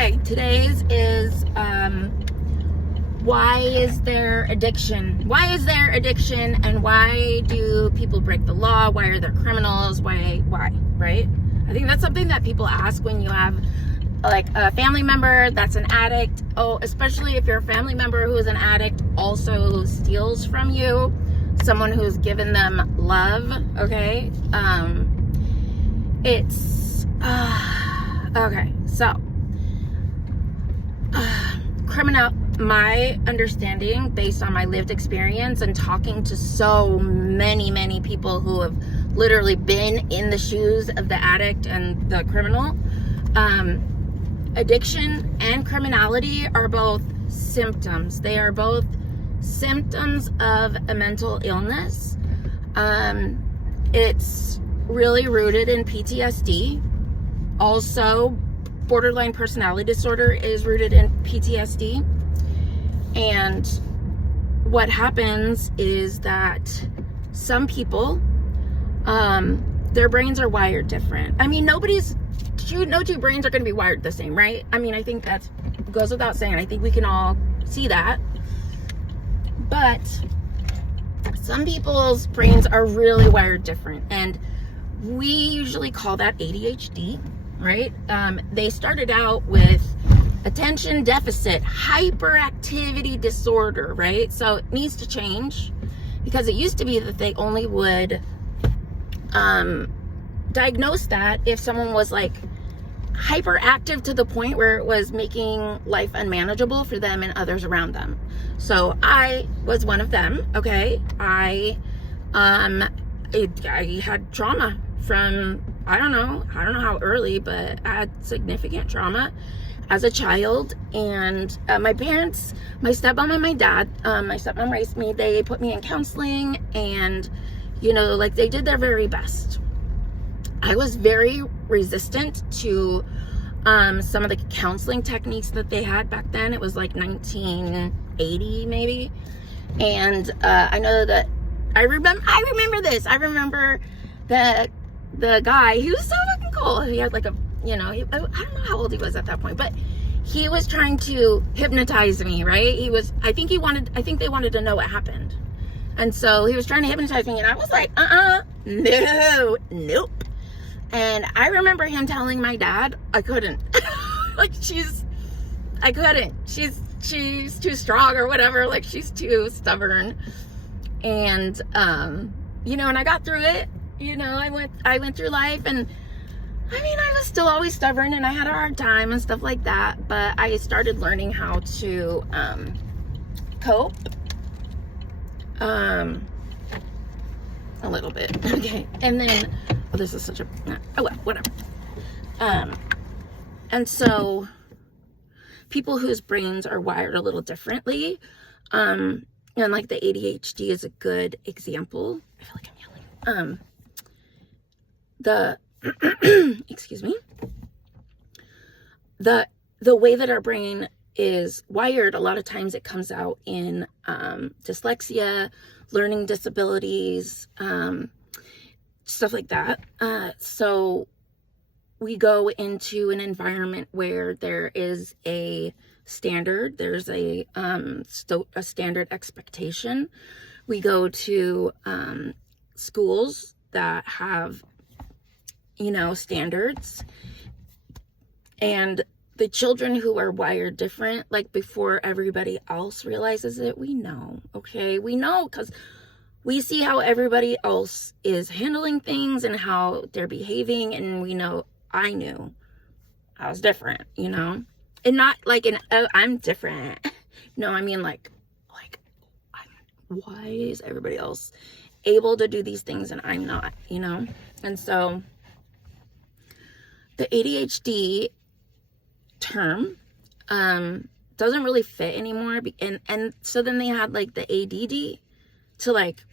Okay, today's is why is there addiction? Why is there addiction, and why do people break the law? Why are there criminals? Why, right? I think that's something that people ask when you have like a family member that's an addict. Oh, especially if you're a family member who is an addict also steals from you, someone who's given them love, okay? Okay, so my understanding based on my lived experience and talking to so many people who have literally been in the shoes of the addict and the criminal, addiction and criminality are both symptoms. They are both symptoms of a mental illness. It's really rooted in PTSD. Also, borderline personality disorder is rooted in PTSD. And what happens is that some people, their brains are wired different. I mean, no two brains are going to be wired the same, right? I mean, I think that goes without saying. I think we can all see that. But some people's brains are really wired different. And we usually call that ADHD, right? They started out with attention deficit hyperactivity disorder, right? So it needs to change, because it used to be that they only would diagnose that if someone was like hyperactive to the point where it was making life unmanageable for them and others around them. So I was one of them, okay? I had trauma from, I don't know how early, but I had significant trauma as a child. And my parents, my stepmom and my dad, my stepmom raised me, they put me in counseling, and like they did their very best. I was very resistant to some of the counseling techniques that they had back then. It was like 1980 maybe. And I know that I remember this. I remember that the guy, he was so fucking cool. He had like a, I don't know how old he was at that point, but he was trying to hypnotize me, right? I think they wanted to know what happened. And so he was trying to hypnotize me, and I was like, nope. And I remember him telling my dad, I couldn't. Like, I couldn't. She's too strong or whatever. Like, she's too stubborn. And, and I got through it. I went through life, and I mean, I was still always stubborn, and I had a hard time and stuff like that. But I started learning how to cope. A little bit. Okay. And then, this is such a, oh well, whatever. And so people whose brains are wired a little differently, and like the ADHD is a good example. I feel like I'm yelling. Excuse me. The way that our brain is wired, a lot of times it comes out in dyslexia, learning disabilities, stuff like that. So we go into an environment where there is a standard, there's a standard expectation. We go to schools that have, standards, and the children who are wired different, like before everybody else realizes it, we know, okay? We know because we see how everybody else is handling things and how they're behaving, and we know, I knew I was different, and not like I'm different. No, I mean like why is everybody else able to do these things and I'm not, And so the ADHD term doesn't really fit anymore, and so then they had like the ADD to like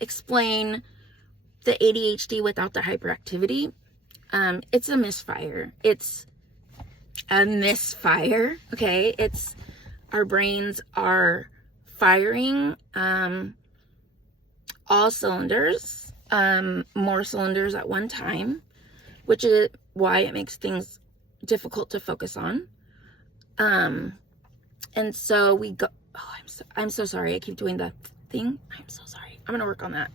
explain the ADHD without the hyperactivity. It's a misfire. Okay? It's our brains are firing all cylinders, more cylinders at one time, which is why it makes things difficult to focus on. And so we go, oh, I'm so sorry. I keep doing the thing. I'm so sorry. I'm going to work on that.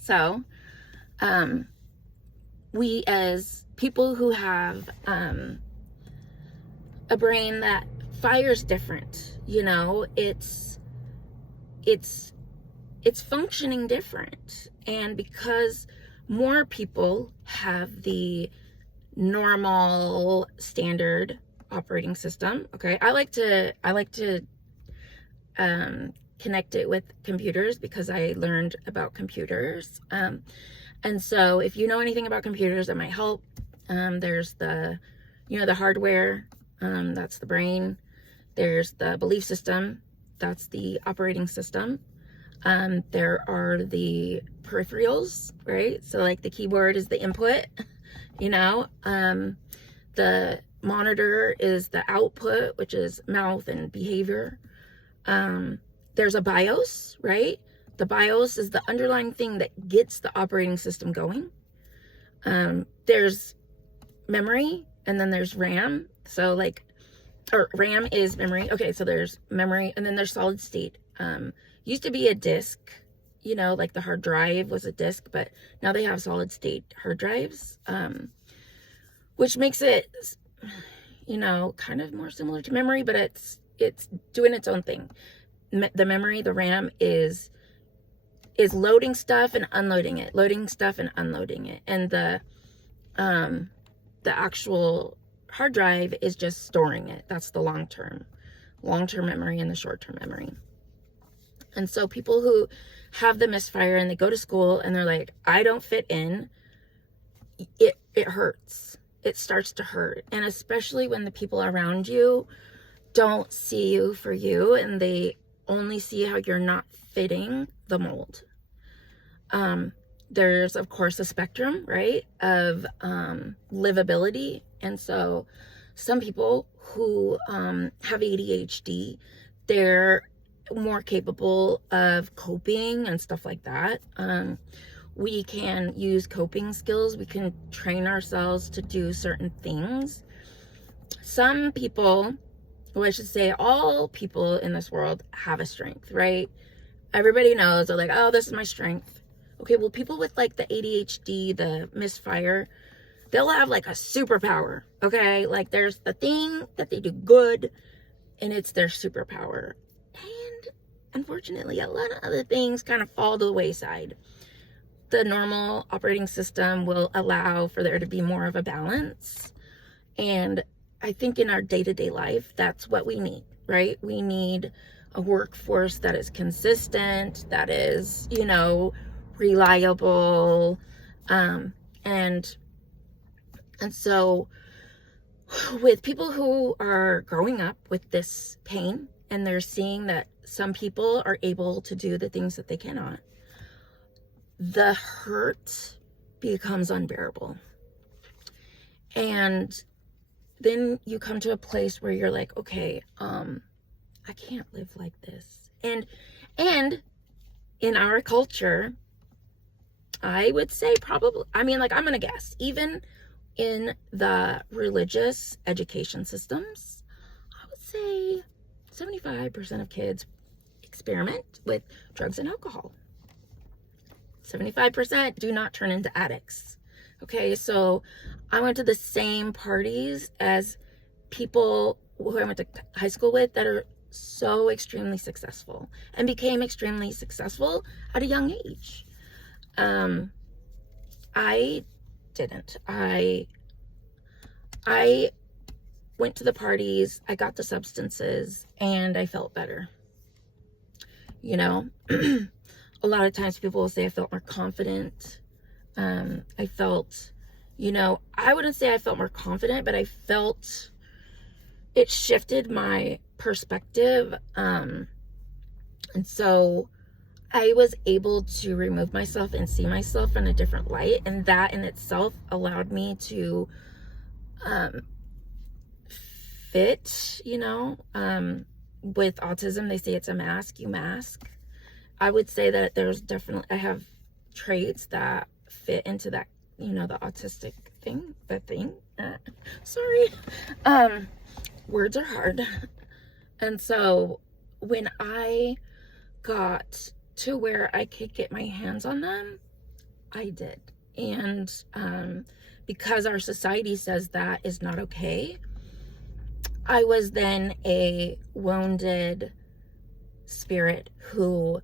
So, we as people who have, a brain that fires different, you know, it's functioning different. And because more people have the normal standard operating system, okay, I like to connect it with computers because I learned about computers, and so if you know anything about computers, that might help. There's the, you know, the hardware, that's the brain. There's the belief system, that's the operating system. There are the peripherals, right? So like the keyboard is the input, you know, the monitor is the output, which is mouth and behavior. There's a BIOS, right? The BIOS is the underlying thing that gets the operating system going. There's memory, and then there's RAM. So like, or RAM is memory. Okay, so there's memory, and then there's solid state. Used to be a disk, you know, like the hard drive was a disk, but now they have solid state hard drives, which makes it, you know, kind of more similar to memory, but it's doing its own thing. The memory, the RAM is loading stuff and unloading it, loading stuff and unloading it. And the actual hard drive is just storing it. That's the long-term memory and the short-term memory. And so people who have the misfire and they go to school and they're like, I don't fit in, it hurts. It starts to hurt. And especially when the people around you don't see you for you and they only see how you're not fitting the mold. There's of course a spectrum, right, of livability. And so some people who have ADHD, they're more capable of coping and stuff like that. We can use coping skills. We can train ourselves to do certain things. Some people, well, I should say all people in this world have a strength, right? Everybody knows, they're like, oh, this is my strength. Okay, well, people with like the ADHD, the misfire, they'll have like a superpower, okay? Like there's the thing that they do good and it's their superpower. And unfortunately, a lot of other things kind of fall to the wayside. The normal operating system will allow for there to be more of a balance. And I think in our day-to-day life, that's what we need, right? We need a workforce that is consistent, that is, you know, reliable. And so with people who are growing up with this pain and they're seeing that some people are able to do the things that they cannot, the hurt becomes unbearable. And then you come to a place where you're like, okay, I can't live like this. And in our culture, I would say probably, I mean, like, I'm gonna guess, even in the religious education systems, I would say 75% of kids experiment with drugs and alcohol. 75% do not turn into addicts. Okay, so I went to the same parties as people who I went to high school with that are so extremely successful and became extremely successful at a young age. I didn't. I went to the parties, I got the substances, and I felt better. You know, a lot of times people will say I felt more confident. I felt, you know, I wouldn't say I felt more confident, but I felt it shifted my perspective. And so I was able to remove myself and see myself in a different light. And that in itself allowed me to fit, you know. With autism, they say it's a mask, you mask. I would say that there's definitely, I have traits that fit into that you know, the autistic thing, sorry. Words are hard. And so when I got to where I could get my hands on them, I did. And because our society says that is not okay, I was then a wounded spirit who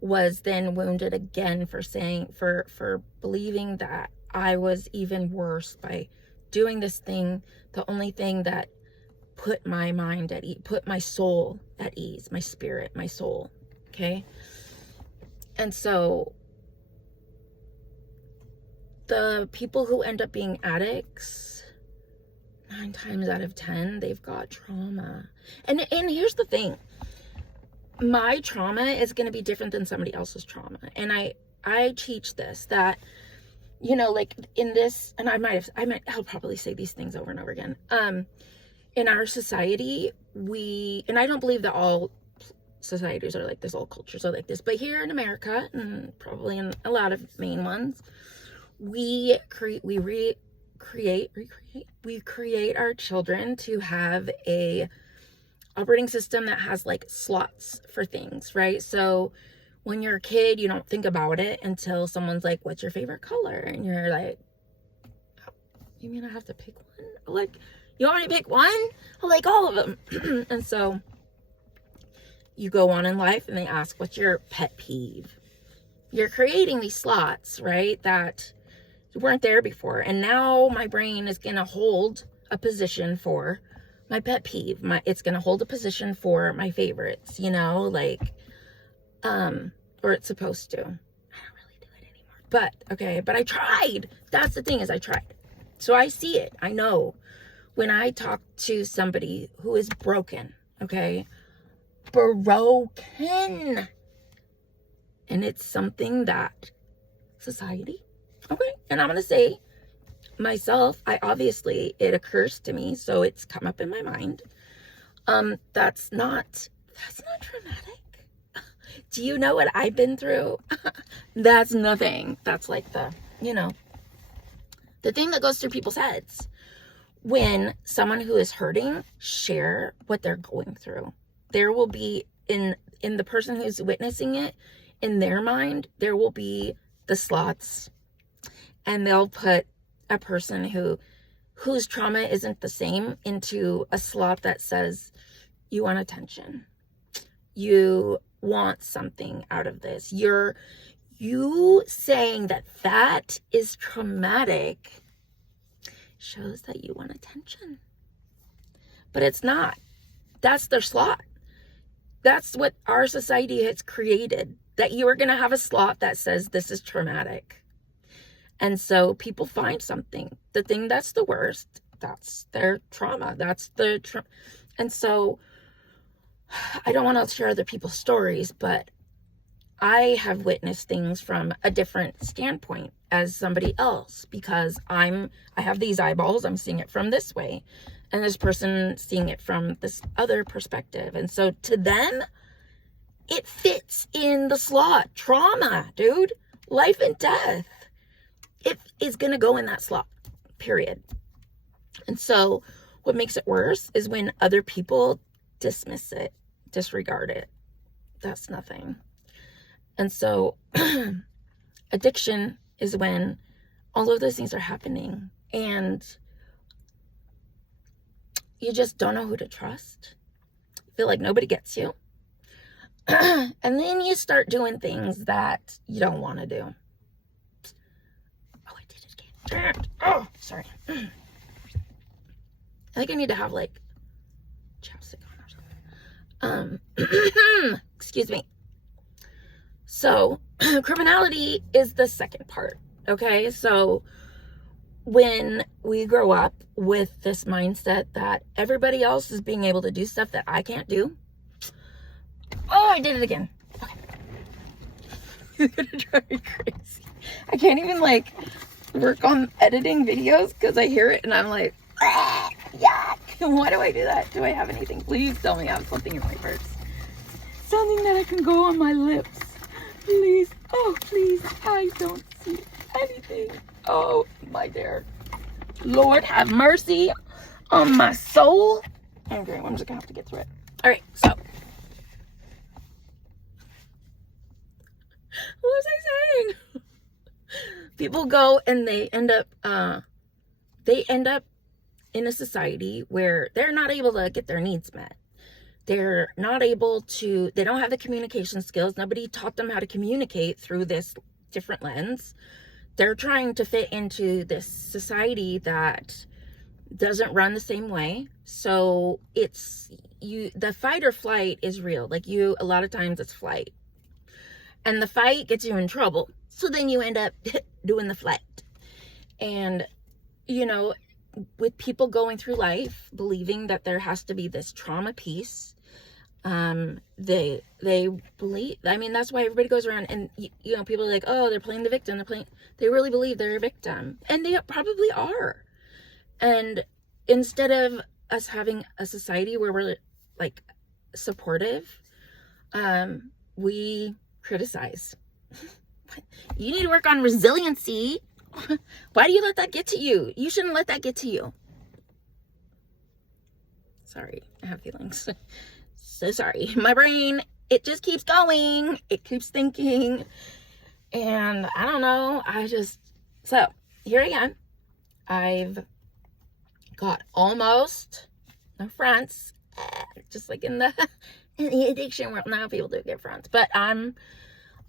was then wounded again for believing that I was even worse by doing this thing, the only thing that put my mind at ease, put my soul at ease, my spirit, my soul, okay? And so the people who end up being addicts, 9 times out of 10, they've got trauma. And here's the thing. My trauma is going to be different than somebody else's trauma. And I teach this, that, you know, like in this, and I'll probably say these things over and over again. In our society, and I don't believe that all societies are like this, all cultures are like this, but here in America, and probably in a lot of main ones, we create our children to have a operating system that has like slots for things, right? So when you're a kid, you don't think about it until someone's like, what's your favorite color? And you're like, oh, you mean I have to pick one? Like, you want me to pick one? I like all of them. And so you go on in life and they ask, what's your pet peeve? You're creating these slots, right, that weren't there before. And now my brain is going to hold a position for my pet peeve. It's going to hold a position for my favorites, you know, like, or it's supposed to. I don't really do it anymore. But, okay, but I tried. That's the thing, is I tried. So I see it. I know when I talk to somebody who is broken, okay, broken. And it's something that society, okay, and I'm going to say myself, it occurs to me, so it's come up in my mind. That's not traumatic. Do you know what I've been through? That's nothing. That's like the thing that goes through people's heads when someone who is hurting share what they're going through. There will be in the person who's witnessing it, in their mind, there will be the slots, and they'll put a person whose trauma isn't the same into a slot that says, you want attention, you want something out of this. You saying that is traumatic shows that you want attention, but it's not. That's their slot. That's what our society has created, that you are going to have a slot that says this is traumatic. And so people find something, the thing that's the worst, that's their trauma. And so I don't want to share other people's stories, but I have witnessed things from a different standpoint as somebody else, because I have these eyeballs, I'm seeing it from this way, and this person seeing it from this other perspective. And so to them, it fits in the slot. Trauma, dude. Life and death. It is going to go in that slot, period. And so what makes it worse is when other people dismiss it, disregard it. That's nothing. And so addiction is when all of those things are happening and you just don't know who to trust. You feel like nobody gets you. And then you start doing things that you don't want to do. Oh, I did it again. Oh, sorry. I think I need to have like chapstick on or something. Excuse me. So criminality is the second part. Okay. So when we grow up with this mindset that everybody else is being able to do stuff that I can't do. Oh, I did it again. Okay. It's gonna drive me crazy. I can't even like work on editing videos because I hear it and I'm like, ah, yuck. Why do I do that? Do I have anything? Please tell me I have something in my purse. Something that I can go on my lips. Please. Oh, please. I don't see anything. Oh, my dear. Lord, have mercy on my soul. Okay, I'm just gonna have to get through it. All right, so. What was I saying? People go and they end up in a society where they're not able to get their needs met. They're not able to, they don't have the communication skills. Nobody taught them how to communicate through this different lens. They're trying to fit into this society that doesn't run the same way. So the fight or flight is real. Like a lot of times it's flight. And the fight gets you in trouble. So then you end up doing the flight. And, with people going through life believing that there has to be this trauma piece, they believe, that's why everybody goes around and, people are like, oh, they're playing the victim. They really believe they're a victim. And they probably are. And instead of us having a society where we're like supportive, we criticize. You need to work on resiliency. Why do you let that get to you? You shouldn't let that get to you. Sorry, I have feelings. So sorry. My brain, it just keeps going. It keeps thinking. And I don't know. So here again, I've got almost no friends. Just like in the addiction world. Now people do get friends. But I'm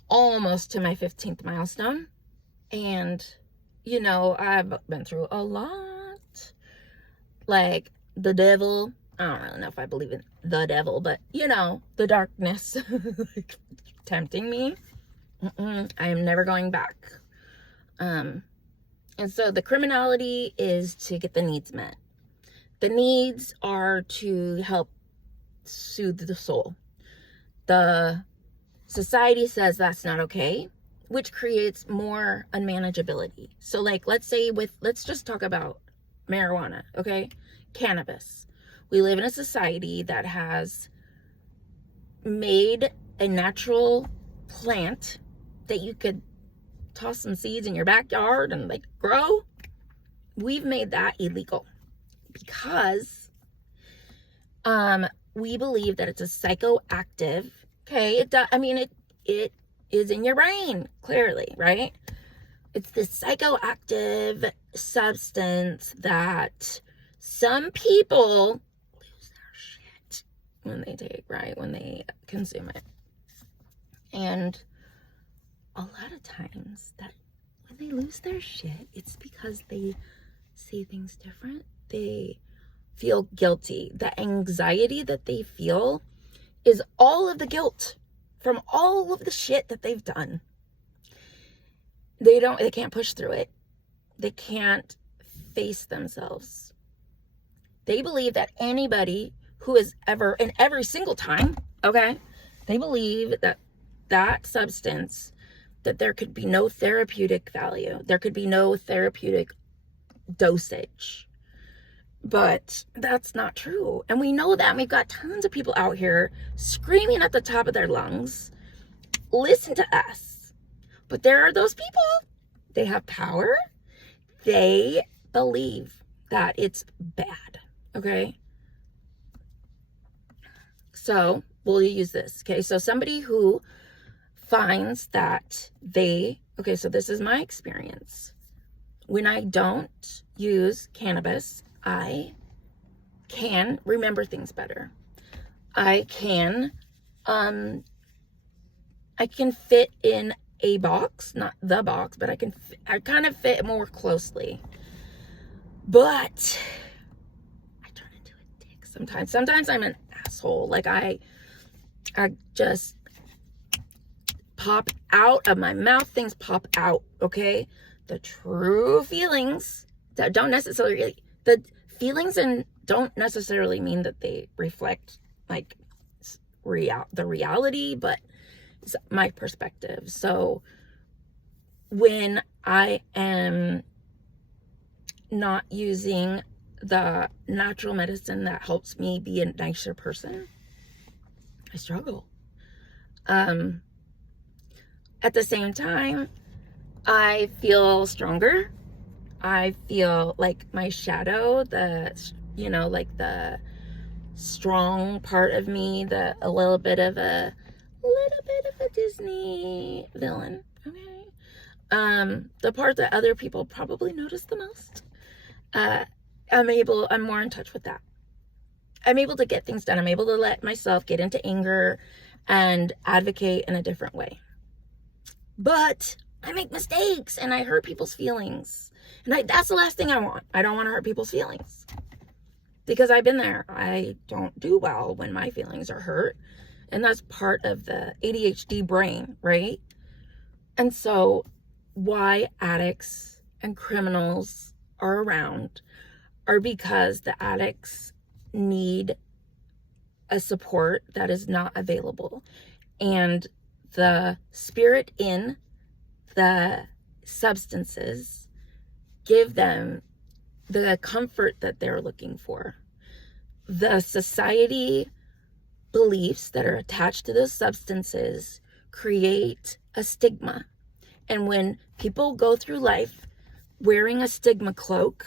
almost to my 15th milestone. And I've been through a lot. Like the devil. I don't really know if I believe in the devil, but the darkness like, tempting me. I am never going back. And so the criminality is to get the needs met. The needs are to help soothe the soul. The society says that's not okay, which creates more unmanageability. So like, let's just talk about marijuana, okay? Cannabis. We live in a society that has made a natural plant that you could toss some seeds in your backyard and like grow. We've made that illegal because we believe that it's a psychoactive. Okay, it is in your brain, clearly, right? It's this psychoactive substance that some people lose their shit when they take, right? When they consume it. And a lot of times that when they lose their shit, it's because they see things different. They feel guilty. The anxiety that they feel is all of the guilt from all of the shit that they've done. They can't push through it. They can't face themselves. They believe that anybody who has ever, and every single time, okay, they believe that substance, that there could be no therapeutic value. There could be no therapeutic dosage. But that's not true. And we know that. And we've got tons of people out here screaming at the top of their lungs, listen to us. But there are those people. They have power. They believe that it's bad. Okay? So we'll use this. Okay? So somebody who finds that okay, so this is my experience. When I don't use cannabis, I can remember things better. I can fit in a box, not the box, but I kind of fit more closely. But I turn into a dick sometimes. Sometimes I'm an asshole. Like I just pop out of my mouth. Things pop out, okay? The true feelings that don't necessarily, the feelings and don't necessarily mean that they reflect like the reality, but it's my perspective. So when I am not using the natural medicine that helps me be a nicer person, I struggle. At the same time, I feel stronger. I feel like my shadow, like the strong part of me, a little bit of a Disney villain, okay? The part that other people probably notice the most, I'm more in touch with that. I'm able to get things done. I'm able to let myself get into anger and advocate in a different way. But I make mistakes and I hurt people's feelings. And that's the last thing I want. I don't want to hurt people's feelings. Because I've been there. I don't do well when my feelings are hurt. And that's part of the ADHD brain, right? And so why addicts and criminals are around are because the addicts need a support that is not available. And the spirit in the substances give them the comfort that they're looking for. The society beliefs that are attached to those substances create a stigma. And when people go through life wearing a stigma cloak,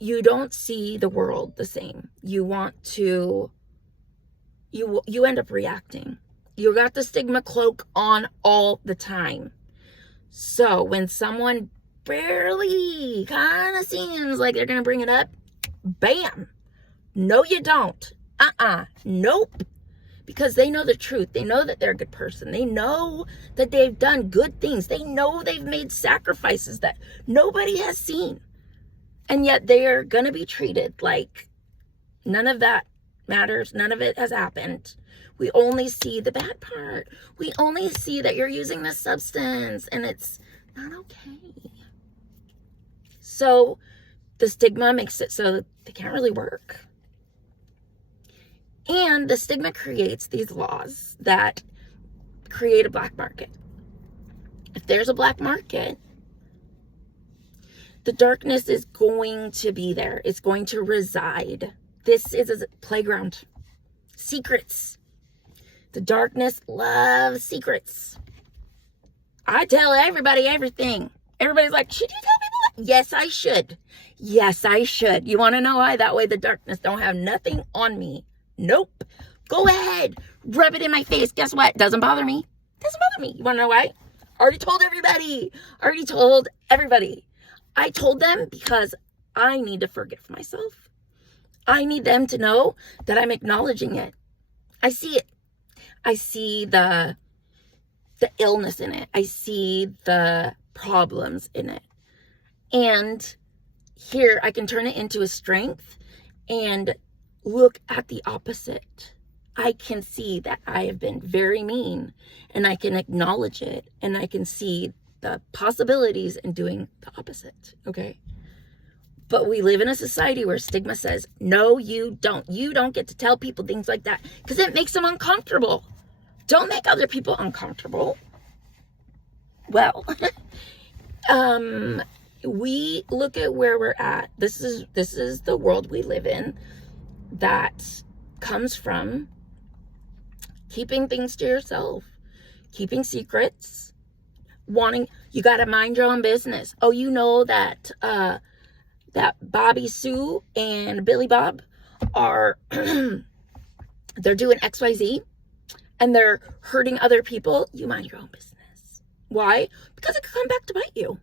you don't see the world the same. You end up reacting. You got the stigma cloak on all the time. So when someone barely kind of seems like they're going to bring it up, bam. No, you don't. Nope. Because they know the truth. They know that they're a good person. They know that they've done good things. They know they've made sacrifices that nobody has seen. And yet they are going to be treated like none of that matters. None of it has happened. We only see the bad part. We only see that you're using this substance and it's not okay. So the stigma makes it so that they can't really work. And the stigma creates these laws that create a black market. If there's a black market, the darkness is going to be there. It's going to reside. This is a playground. Secrets. The darkness loves secrets. I tell everybody everything. Everybody's like, should you tell people that? Yes, I should. Yes, I should. You want to know why? That way the darkness don't have nothing on me. Nope. Go ahead. Rub it in my face. Guess what? Doesn't bother me. Doesn't bother me. You want to know why? Already told everybody. I told them because I need to forgive myself. I need them to know that I'm acknowledging it. I see it. I see the illness in it. I see the problems in it. And here I can turn it into a strength and look at the opposite. I can see that I have been very mean and I can acknowledge it and I can see the possibilities in doing the opposite, okay? But we live in a society where stigma says, no, you don't. You don't get to tell people things like that because it makes them uncomfortable. Don't make other people uncomfortable. Well, we look at where we're at. This is the world we live in that comes from keeping things to yourself, keeping secrets, you got to mind your own business. Oh, you know that that Bobby Sue and Billy Bob are they're doing XYZ and they're hurting other people. You mind your own business. Why? Because it could come back to bite you.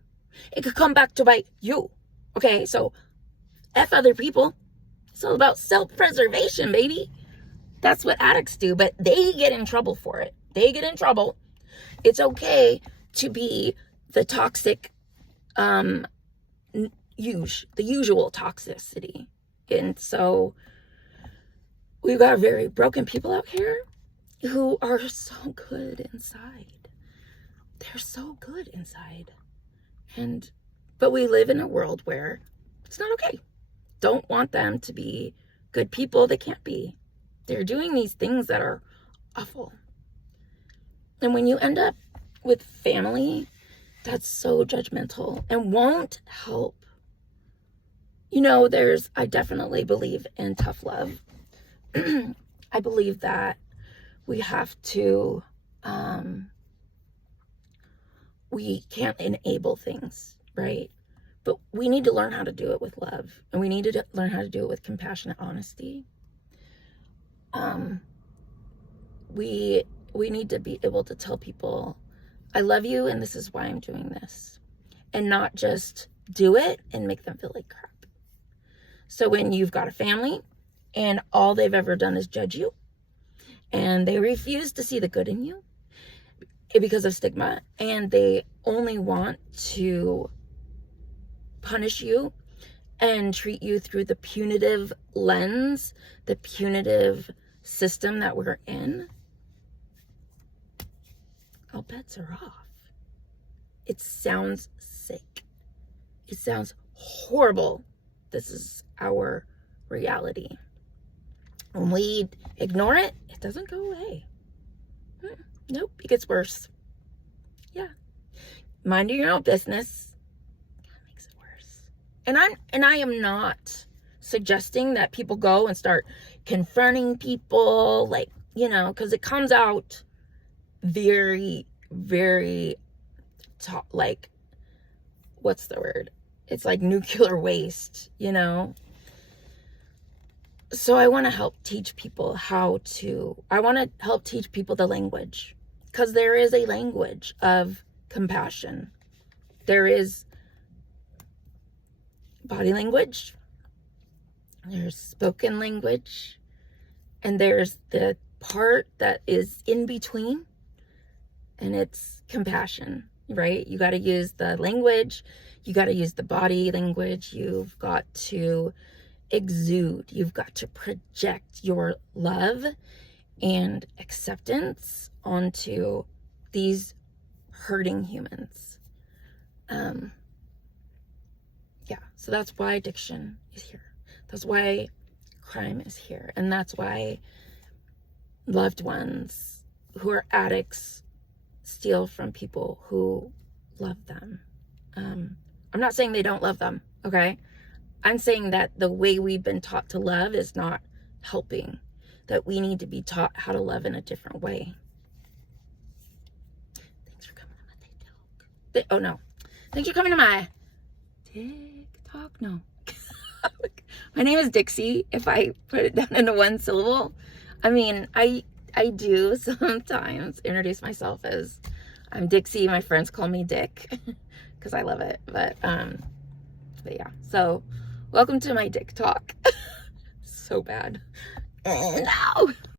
It could come back to bite you. Okay, so F other people. It's all about self-preservation, baby. That's what addicts do, but they get in trouble for it. They get in trouble. It's okay to be the toxic, the usual toxicity. And so we've got very broken people out here who are so good inside. They're so good inside. But we live in a world where it's not okay. Don't want them to be good people. They can't be. They're doing these things that are awful. And when you end up with family that's so judgmental and won't help, I definitely believe in tough love. I believe that we have to, we can't enable things, right? But we need to learn how to do it with love, and we need to learn how to do it with compassionate honesty. We need to be able to tell people, I love you and this is why I'm doing this, and not just do it and make them feel like crap. So when you've got a family and all they've ever done is judge you, and they refuse to see the good in you because of stigma, and they only want to punish you and treat you through the punitive lens, the punitive system that we're in, all bets are off. It sounds sick. It sounds horrible. This is our reality. When we ignore it, it doesn't go away. Nope, it gets worse. Yeah. Mind your own business. That makes it worse. And I am not suggesting that people go and start confronting people, like, you know, because it comes out very, very like, what's the word? It's like nuclear waste, you know? So I want to help teach people I want to help teach people the language, because there is a language of compassion. There is body language, there's spoken language, and there's the part that is in between, and it's compassion, right? You got to use the language, you got to use the body language, you've got to exude, you've got to project your love and acceptance onto these hurting humans. Yeah, so that's why addiction is here. That's why crime is here. And that's why loved ones who are addicts steal from people who love them. I'm not saying they don't love them, okay? I'm saying that the way we've been taught to love is not helping, that we need to be taught how to love in a different way. Thanks for coming to my TikTok. Oh, no. Thanks for coming to my TikTok. No. My name is Dixie, if I put it down into one syllable. I mean, I do sometimes introduce myself as I'm Dixie. My friends call me Dick because I love it. But yeah. So welcome to my Dick Talk. So bad. No.